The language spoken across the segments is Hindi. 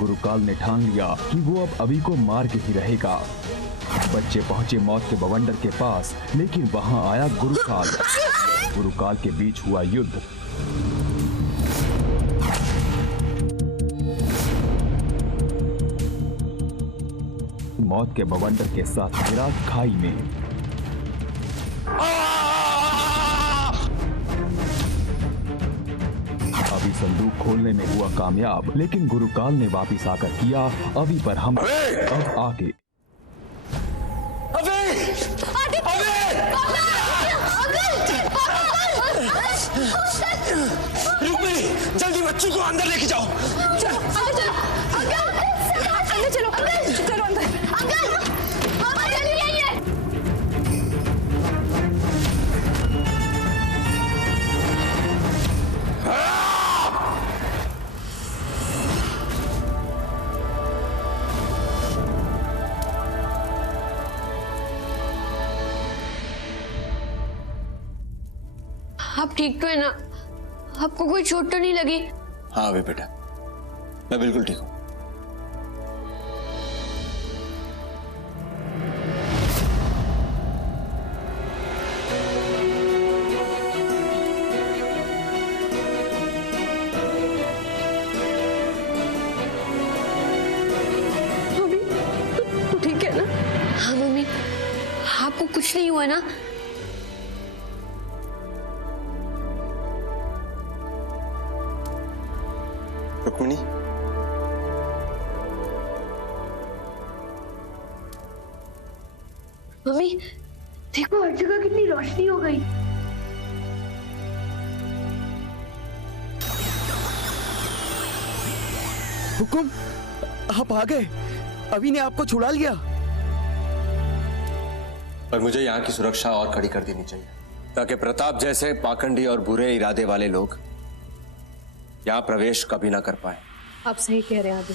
गुरुकाल ने ठान लिया कि वो अब अभी को मार के ही रहेगा। बच्चे पहुंचे मौत के बवंडर के पास, लेकिन वहां आया गुरुकाल। गुरुकाल के बीच हुआ युद्ध। मौत के बवंडर के साथ गिरा खाई में। अभी संदूक खोलने में हुआ कामयाब, लेकिन गुरुकाल ने वापिस आकर किया अभी पर हम अब आगे। रुक्मिणी, जल्दी बच्चों को अंदर लेके जाओ। चलो अंदर चलो, चलो अंदर। अंकल, पापा जल्दी आइए। आप ठीक तो है ना? आपको कोई चोट तो नहीं लगी? हाँ अभी बेटा, मैं बिल्कुल ठीक हूँ। मम्मी, तू ठीक है ना? हाँ मम्मी, आपको कुछ नहीं हुआ ना? रुक्मिणी, मम्मी देखो हर जगह कितनी रोशनी हो गई। हुकुम, आप आ गए। अभी ने आपको छुड़ा लिया। पर मुझे यहाँ की सुरक्षा और कड़ी कर देनी चाहिए, ताकि प्रताप जैसे पाखंडी और बुरे इरादे वाले लोग यहाँ प्रवेश कभी ना कर पाए। आप सही कह रहे हैं अभी।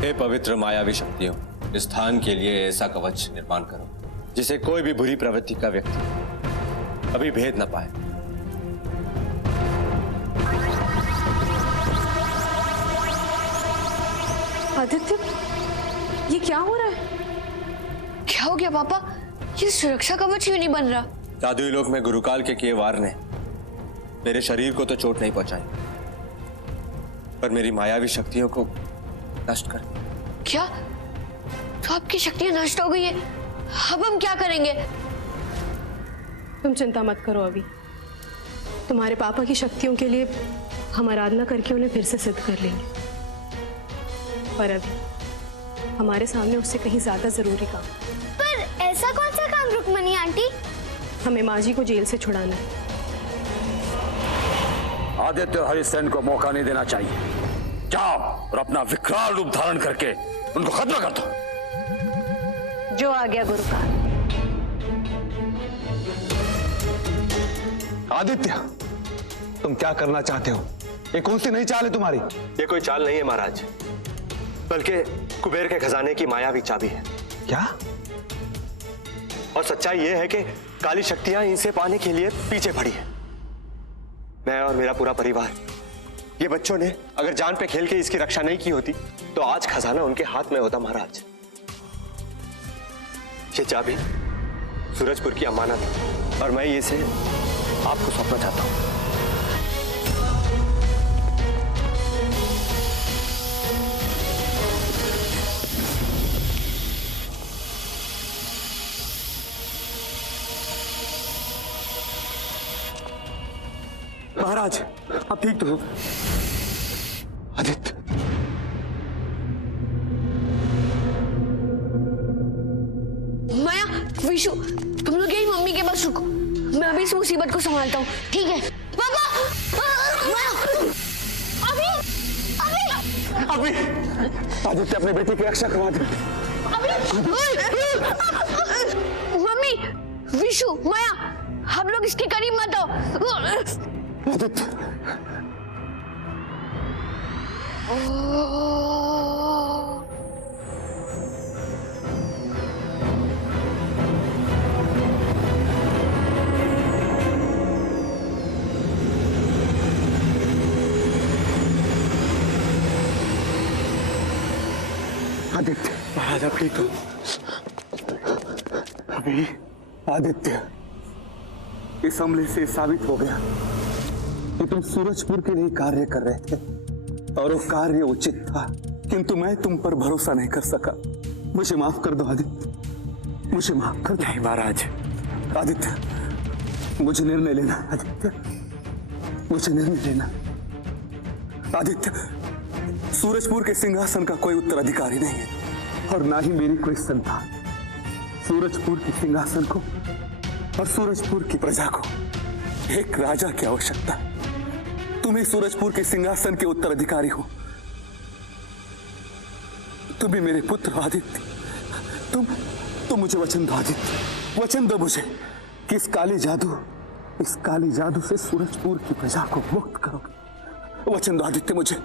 हे पवित्र मायावी शक्तियों, इस स्थान के लिए ऐसा कवच निर्माण करो जिसे कोई भी बुरी प्रवृत्ति का व्यक्ति कभी भेद न पाए। आदित्य, ये क्या हो रहा है? क्या हो गया पापा? ये सुरक्षा कवच क्यों नहीं बन रहा? जादुई लोक में गुरुकाल के किए वार ने मेरे शरीर को तो चोट नहीं पहुंचाई, पर मेरी मायावी शक्तियों को नष्ट कर दिया। क्या? तो आपकी शक्तियां नष्ट हो गई है? अब हम क्या करेंगे? तुम चिंता मत करो अभी। तुम्हारे पापा की शक्तियों के लिए हम आराधना करके उन्हें फिर से सिद्ध कर लेंगे। पर अभी हमारे सामने उससे कहीं ज्यादा जरूरी काम। पर ऐसा कौन सा काम रुक्मणी आंटी? हमें माँ जी को जेल से छुड़ाना है। आदित्य और हरिसेन को मौका नहीं देना चाहिए। जाओ और अपना विकराल रूप धारण करके उनको खत्म कर दो। जो आ गया गुरुकाल। आदित्य, तुम क्या करना चाहते हो? ये कौन सी नई चाल है तुम्हारी? ये कोई चाल नहीं है महाराज, बल्कि कुबेर के खजाने की मायावी चाबी है। क्या? और सच्चाई यह है कि काली शक्तियां इनसे पाने के लिए पीछे पड़ी है। मैं और मेरा पूरा परिवार, ये बच्चों ने अगर जान पे खेल के इसकी रक्षा नहीं की होती तो आज खजाना उनके हाथ में होता महाराज। ये चाबी सूरजपुर की अमानत है और मैं इसे आपको सौंपना चाहता हूं। महाराज, आप ठीक तो हो? आदित्य, माया, विशु, तुम लोग यही मम्मी के पास रुको। मैं अभी इस मुसीबत को संभालता हूँ। ठीक है पापा? माया, अभी अभी आदित्य अपने बेटे की रक्षा करवा दे। मम्मी, विशु, माया, हम लोग इसके करीब मत आओ। आदित्य, आदित्य, महाराज आप ठीक हो? अभी आदित्य, इस हमले से साबित हो गया कि तुम सूरजपुर के लिए कार्य कर रहे थे और वो कार्य उचित था, किंतु मैं तुम पर भरोसा नहीं कर सका। मुझे माफ कर दो आदित्य, मुझे माफ कर दो। नहीं महाराज। आदित्य, मुझे निर्णय लेना। आदित्य, मुझे निर्णय लेना। आदित्य, सूरजपुर के सिंहासन का कोई उत्तराधिकारी नहीं है और ना ही मेरी कोई संतान। सूरजपुर के सिंहासन को और सूरजपुर की प्रजा को एक राजा की आवश्यकता है। तुम ही सूरजपुर के सिंहासन के उत्तराधिकारी हो। तुम ही मेरे पुत्र हो आदित्य। तुम मुझे वचन दो आदित्य, वचन दो मुझे कि इस काली जादू से सूरजपुर की प्रजा को मुक्त करोगे। वचन दो आदित्य मुझे,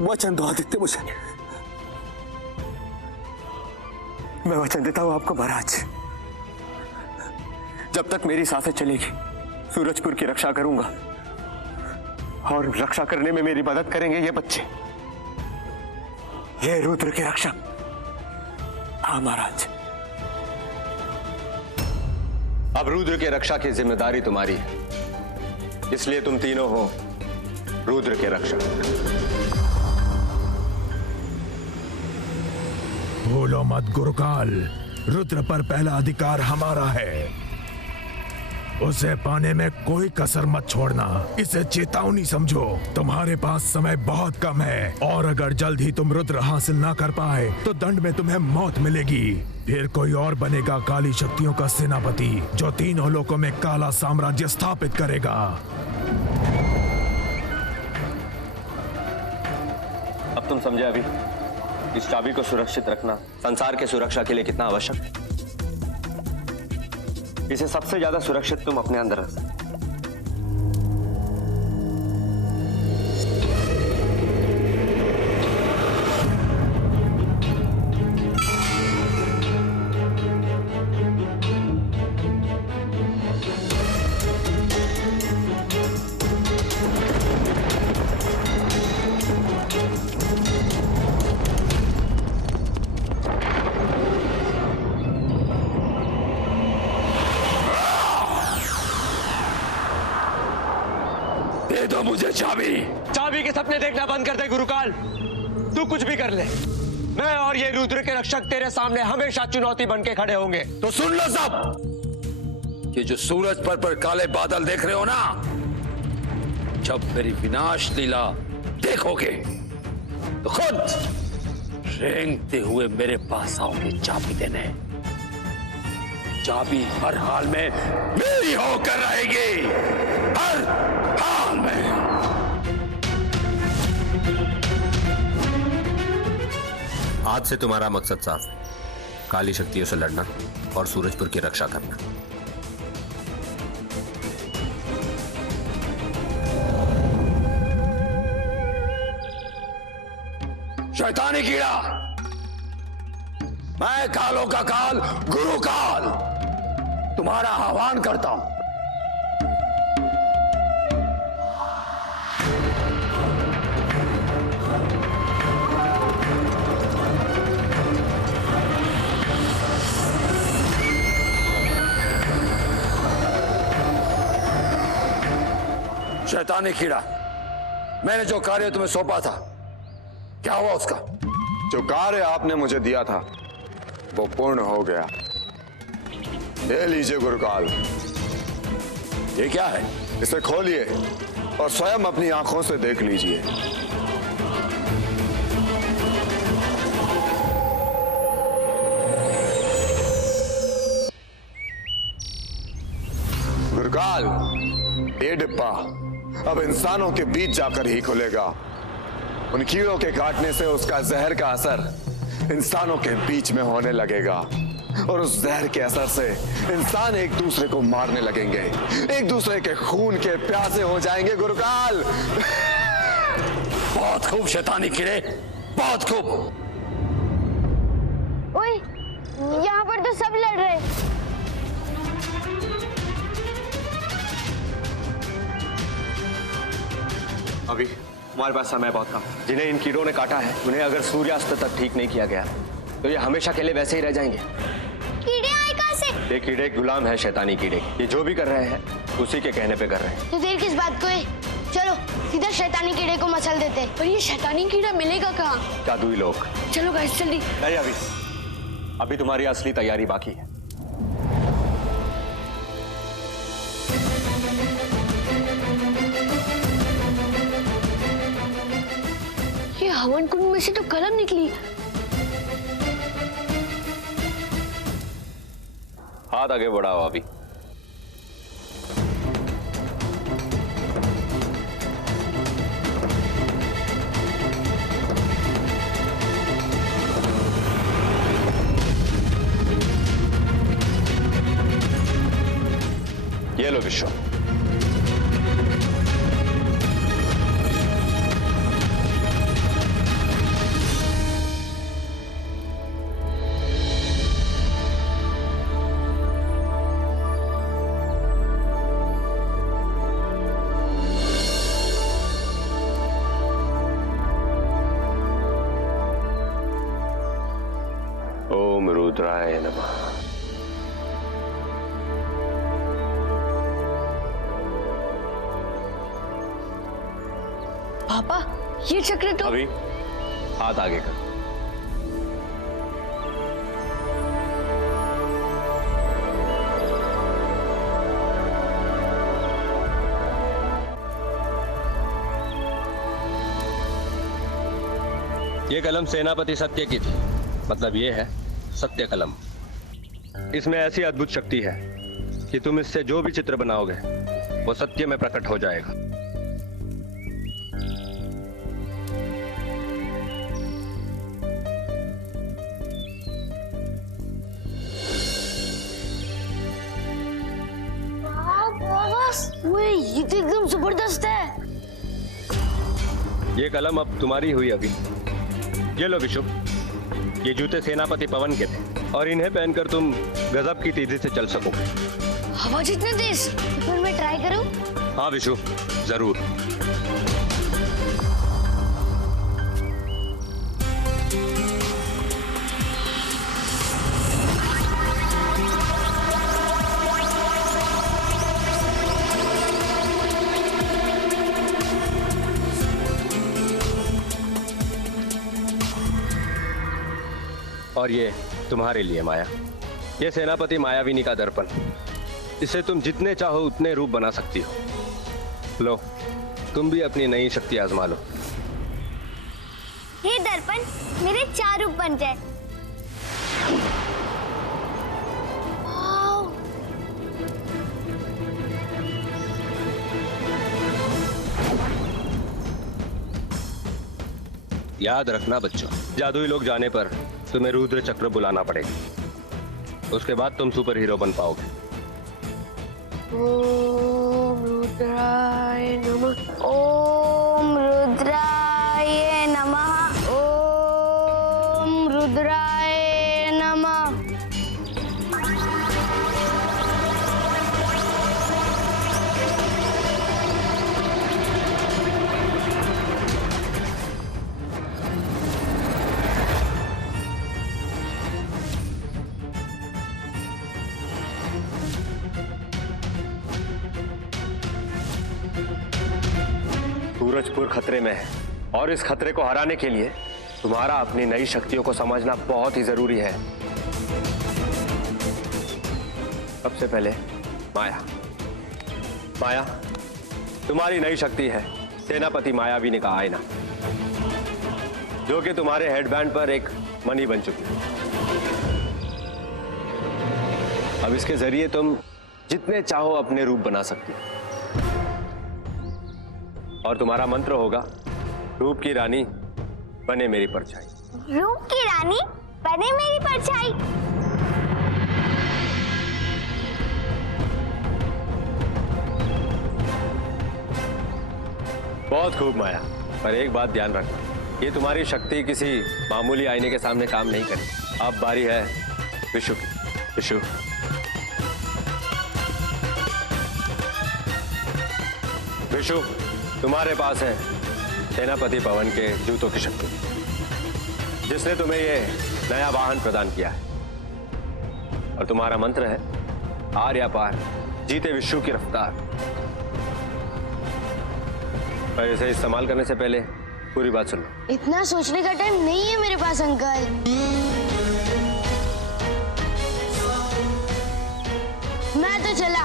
वचन दो आदित्य मुझे। मैं वचन देता हूं आपको महाराज, जब तक मेरी सांसें चलेगी सूरजपुर की रक्षा करूंगा और रक्षा करने में मेरी मदद करेंगे ये बच्चे, ये रुद्र के रक्षक। हाँ महाराज। अब रुद्र के रक्षा की जिम्मेदारी तुम्हारी है, इसलिए तुम तीनों हो रुद्र के रक्षक। भूलो मत गुरुकाल, रुद्र पर पहला अधिकार हमारा है। उसे पाने में कोई कसर मत छोड़ना। इसे चेतावनी समझो। तुम्हारे पास समय बहुत कम है और अगर जल्द ही तुम रुद्र हासिल ना कर पाए तो दंड में तुम्हें मौत मिलेगी। फिर कोई और बनेगा काली शक्तियों का सेनापति, जो तीनों लोकों में काला साम्राज्य स्थापित करेगा। अब तुम समझे अभी इस चाबी को सुरक्षित रखना संसार के सुरक्षा के लिए कितना आवश्यक है। इसे सबसे ज्यादा सुरक्षित तुम अपने अंदर रख सकते। दे दो मुझे चाबी। चाबी के सपने देखना बंद कर दे गुरुकाल। तू कुछ भी कर ले, मैं और ये रुद्र के रक्षक तेरे सामने हमेशा चुनौती बन के खड़े होंगे। तो सुन लो सब, ये जो सूरज पर काले बादल देख रहे हो ना, जब मेरी विनाश लीला देखोगे तो खुद रेंगते हुए मेरे पास आओगे चाबी देने। चाबी हर हाल में मेरी होकर रहेगी, हर हाल में। आज से तुम्हारा मकसद साफ है, काली शक्तियों से लड़ना और सूरजपुर की रक्षा करना। शैतानी कीड़ा, मैं कालों का काल गुरु काल तुम्हारा आह्वान करता हूं। शैतानी कीड़ा, मैंने जो कार्य तुम्हें सौंपा था, क्या हुआ उसका? जो कार्य आपने मुझे दिया था वो पूर्ण हो गया। ये लीजिए गुरुकाल। ये क्या है? इसे खोलिए और स्वयं अपनी आंखों से देख लीजिए। गुरुकाल, ये डिब्बा अब इंसानों के बीच जाकर ही खुलेगा। उन कीड़ों के काटने से उसका जहर का असर इंसानों के बीच में होने लगेगा और उस जहर के असर से इंसान एक दूसरे को मारने लगेंगे, एक दूसरे के खून के प्यासे हो जाएंगे। गुरुकाल, बहुत खूब शैतानी कीड़े, बहुत खूब। ओए, यहाँ पर तो सब लड़ रहे। अभी हमारे पास समय बहुत कम। जिन्हें इन कीड़ों ने काटा है उन्हें अगर सूर्यास्त तक ठीक नहीं किया गया तो ये हमेशा के लिए वैसे ही रह जाएंगे। कीड़े आए कहाँ से? ये कीड़े गुलाम है शैतानी कीड़े। ये जो भी कर रहे हैं उसी के कहने पे कर रहे हैं। तो देर किस बात को है? चलो सीधा शैतानी कीड़े को मसल देते हैं। पर ये शैतानी कीड़ा मिलेगा कहाँ? जादुई लोग। चलो गाइस जल्दी। नहीं अभी तुम्हारी असली तैयारी बाकी है। ये हवन कुंड में से तो कलम निकली। हाथ आगे बढ़ाओ अभी। ये लो विश्व। ओम रुद्राय नमः। पापा ये चक्र तो अभी हाथ आगे कर। ये कलम सेनापति सत्य की थी, मतलब ये है सत्य कलम। इसमें ऐसी अद्भुत शक्ति है कि तुम इससे जो भी चित्र बनाओगे वो सत्य में प्रकट हो जाएगा। ये तो एकदम जबरदस्त है। ये कलम अब तुम्हारी हुई अभी। ये लो विशु, ये जूते सेनापति पवन के थे और इन्हें पहनकर तुम गजब की तेजी से चल सकोगे। हवा जितने तेज। फिर मैं ट्राई करूं? हाँ विशु, जरूर। और ये तुम्हारे लिए माया, ये सेनापति मायाविनी का दर्पण। इसे तुम जितने चाहो उतने रूप बना सकती हो। लो, तुम भी अपनी नई शक्ति आजमा लो। हे दर्पण, मेरे 4 रूप बन जाए। याद रखना बच्चों, जादुई लोग जाने पर तुम्हें रुद्र चक्र बुलाना पड़ेगा। उसके बाद तुम सुपर हीरो बन पाओगे। ओम रुद्राय नमः। ओम रुद्राय नमः। ओम रुद्राय नमः। सूरजपुर खतरे में है और इस खतरे को हराने के लिए तुम्हारा अपनी नई शक्तियों को समझना बहुत ही जरूरी है। सबसे पहले माया। माया, तुम्हारी नई शक्ति है सेनापति मायाविनी का आईना, जो कि तुम्हारे हेडबैंड पर एक मणि बन चुकी है। अब इसके जरिए तुम जितने चाहो अपने रूप बना सकती हो। और तुम्हारा मंत्र होगा, रूप की रानी बने मेरी परछाई। रूप की रानी बने मेरी परछाई। बहुत खूब माया, पर एक बात ध्यान रखना, ये तुम्हारी शक्ति किसी मामूली आईने के सामने काम नहीं करेगी। अब बारी है विशु की। विशु, विशु, तुम्हारे पास है सेनापति पवन के जूतों की शक्ति, जिसने तुम्हें ये नया वाहन प्रदान किया है। और तुम्हारा मंत्र है आर्या पार, जीते विश्व की रफ्तार। पर इसे इस्तेमाल करने से पहले पूरी बात सुन लो। इतना सोचने का टाइम नहीं है मेरे पास अंकल। मैं तो चला।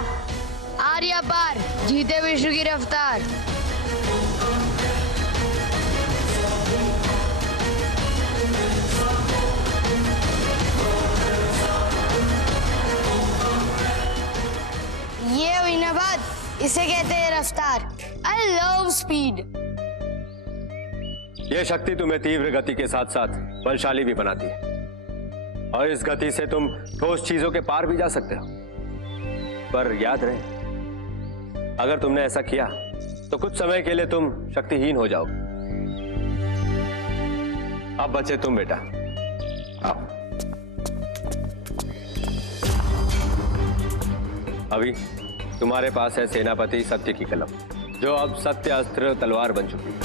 आर्या पार, जीते विश्व की रफ्तार। ये हुई ना बात, इसे कहते हैं रफ्तार। I love speed. यह शक्ति तुम्हें तीव्र गति के साथ साथ बलशाली भी बनाती है, और इस गति से तुम ठोस चीजों के पार भी जा सकते हो। पर याद रहे, अगर तुमने ऐसा किया तो कुछ समय के लिए तुम शक्तिहीन हो जाओगे। अब बचे तुम बेटा, आओ। अभी तुम्हारे पास है सेनापति सत्य की कलम, जो अब सत्य अस्त्र तलवार बन चुकी है।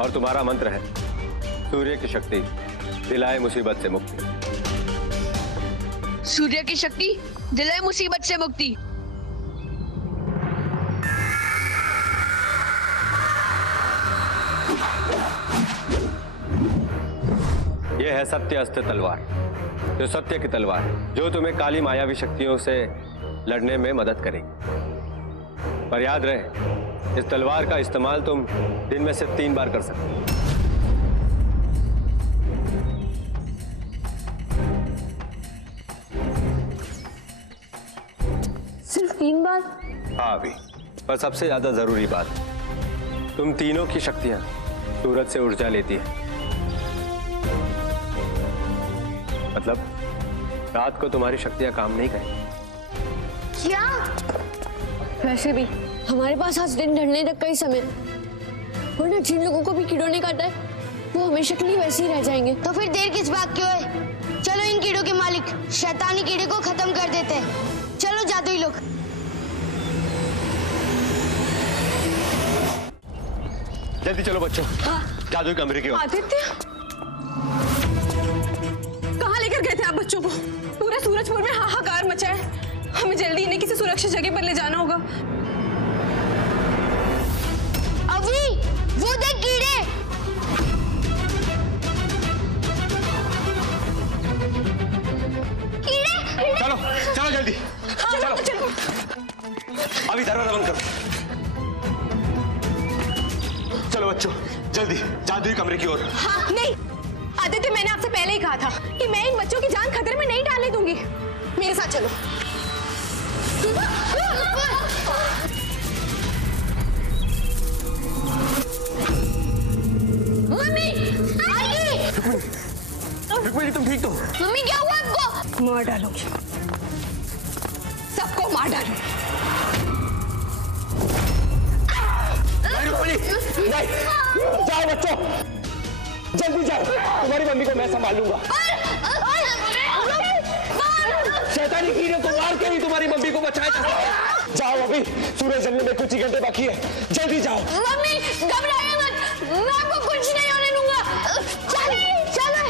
और तुम्हारा मंत्र है सूर्य की शक्ति, दिलाए मुसीबत से मुक्ति। सूर्य की शक्ति, दिलाए मुसीबत से मुक्ति। यह है सत्य अस्त्र तलवार, जो सत्य की तलवार है, जो तुम्हें काली मायावी शक्तियों से लड़ने में मदद करेगी। पर याद रहे, इस तलवार का इस्तेमाल तुम दिन में से 3 बार कर सकते हो। सिर्फ 3 बार? हाँ अभी, पर सबसे ज्यादा जरूरी बात, तुम तीनों की शक्तियां सूरज से ऊर्जा लेती है। मतलब रात को तुम्हारी शक्तियां काम नहीं करेंगी। क्या? वैसे भी हमारे पास आज दिन ढलने तक का ही समय, वरना जिन लोगों को भी कीड़ों ने काटा है वो हमेशा के लिए वैसे ही रह जाएंगे। तो फिर देर किस बात की है? चलो इन कीड़ों के मालिक शैतानी कीड़े को खत्म कर देते हैं। चलो जादुई लोग। जल्दी चलो बच्चों। हाँ। जादुई कमरे की ओर। आदित्य, कहाँ लेकर गए थे आप बच्चों को? पूरे सूरजपुर में हाहाकार मचा है। हमें जल्दी इन्हें किसी सुरक्षित जगह पर ले जाना होगा। अभी वो देख कीड़े। कीड़े। चलो चलो जल्दी। चलो अभी दरवाजा बंद करो। चलो बच्चों जल्दी जादुई कमरे की ओर। हाँ, नहीं आदित्य, मैंने आपसे पहले ही कहा था कि मैं इन बच्चों की जान खतरे में नहीं डालने दूंगी। मेरे साथ चलो। मम्मी रुक्मिणी तुम ठीक तो? मम्मी क्या हुआ आपको? मार डालूंगी, सबको मार डालूंगी। नहीं, जाओ बच्चों, जल्दी जाओ, तुम्हारी मम्मी को मैं संभाल लूंगा। शैतानी कीड़े को मार के ही तुम्हारी मम्मी को बचाया जा सकता है। जाओ अभी, सूरज ढलने में कुछ ही घंटे बाकी है, जल्दी जाओ। मम्मी घबराइए मत, मैं आपको कुछ नहीं होने दूंगा। चलो चलो।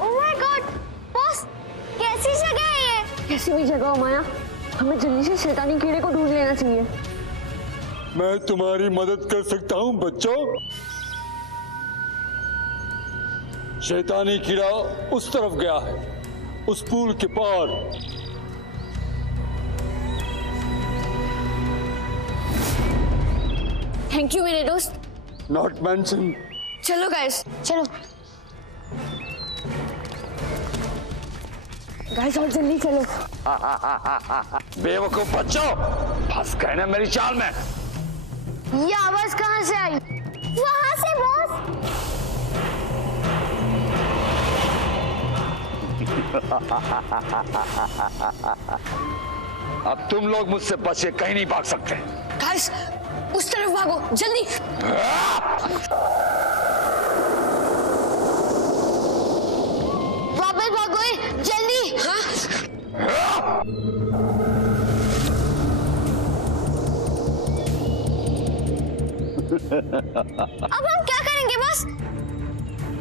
ओह माय गॉड, बॉस कैसी जगह है ये? कैसी भी जगह हो माया, हमें जल्दी से शैतानी कीड़े को ढूंढ लेना चाहिए। मैं तुम्हारी मदद कर सकता हूं बच्चों। शैतानी कीड़ा उस तरफ गया है, उस पुल के पार। थैंक यू मेरे दोस्त। Not mention. चलो गाइस, चलो गाइस और जल्दी चलो। बेवकूफ बच्चों, फंस गए ना मेरी चाल में। ये आवाज कहाँ से आई? वहां से बॉस। अब तुम लोग मुझसे बचे कहीं नहीं भाग सकते। गाइस उस तरफ भागो जल्दी। अब हम क्या करेंगे बॉस?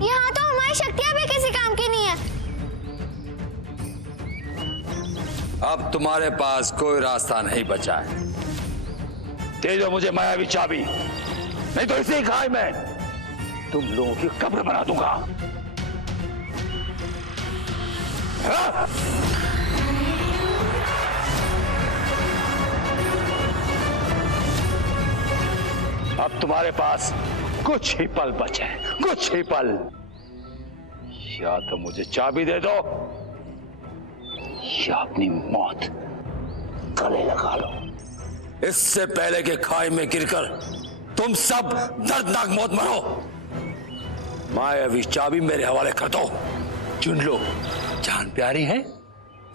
यहाँ तो हमारी शक्तियाँ भी किसी काम की नहीं है। अब तुम्हारे पास कोई रास्ता नहीं बचा है। दे दो मुझे मायावी चाबी, नहीं तो इसी खाई में तुम लोगों की कब्र बना दूंगा। हाँ? अब तुम्हारे पास कुछ ही पल बचे हैं, कुछ ही पल। या तो मुझे चाबी दे दो या अपनी मौत गले लगा लो। इससे पहले कि खाई में गिरकर तुम सब दर्दनाक मौत मरो, मायावी चाबी मेरे हवाले कर दो। चुन लो, जान प्यारी है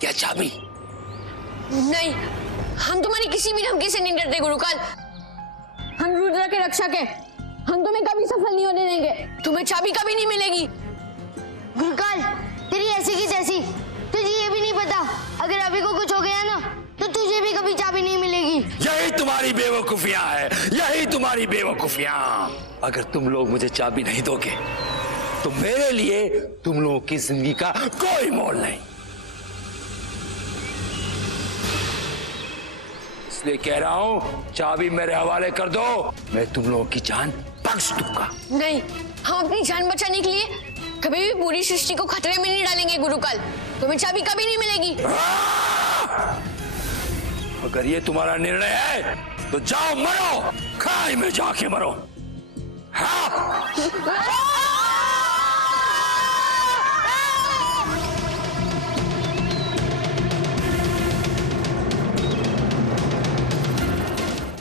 या चाबी? नहीं, हम तुम्हारी किसी भी धमकी से नहीं डरते गुरुकाल। हम रुद्र के रक्षक हैं। हम तुम्हें कभी सफल नहीं होने देंगे। तुम्हें चाबी कभी नहीं मिलेगी। गुरुकाल, तेरी ऐसी की तैसी। तुझे ये भी नहीं पता, अगर अभी को कुछ हो गया ना तो तुझे भी कभी चाबी नहीं मिलेगी। यही तुम्हारी बेवकूफियां है, यही तुम्हारी बेवकूफियां। अगर तुम लोग मुझे चाबी नहीं दोगे तो मेरे लिए तुम लोगों की जिंदगी का कोई मोल नहीं। इसलिए कह रहा हूं, चाबी मेरे हवाले कर दो, मैं तुम लोगों की जान बख्श दूंगा। नहीं, हम अपनी जान बचाने के लिए कभी भी पूरी सृष्टि को खतरे में नहीं डालेंगे गुरुकाल। तुम्हें चाबी कभी नहीं मिलेगी। अगर ये तुम्हारा निर्णय है तो जाओ मरो, खाई में जाके मरो। हाँ?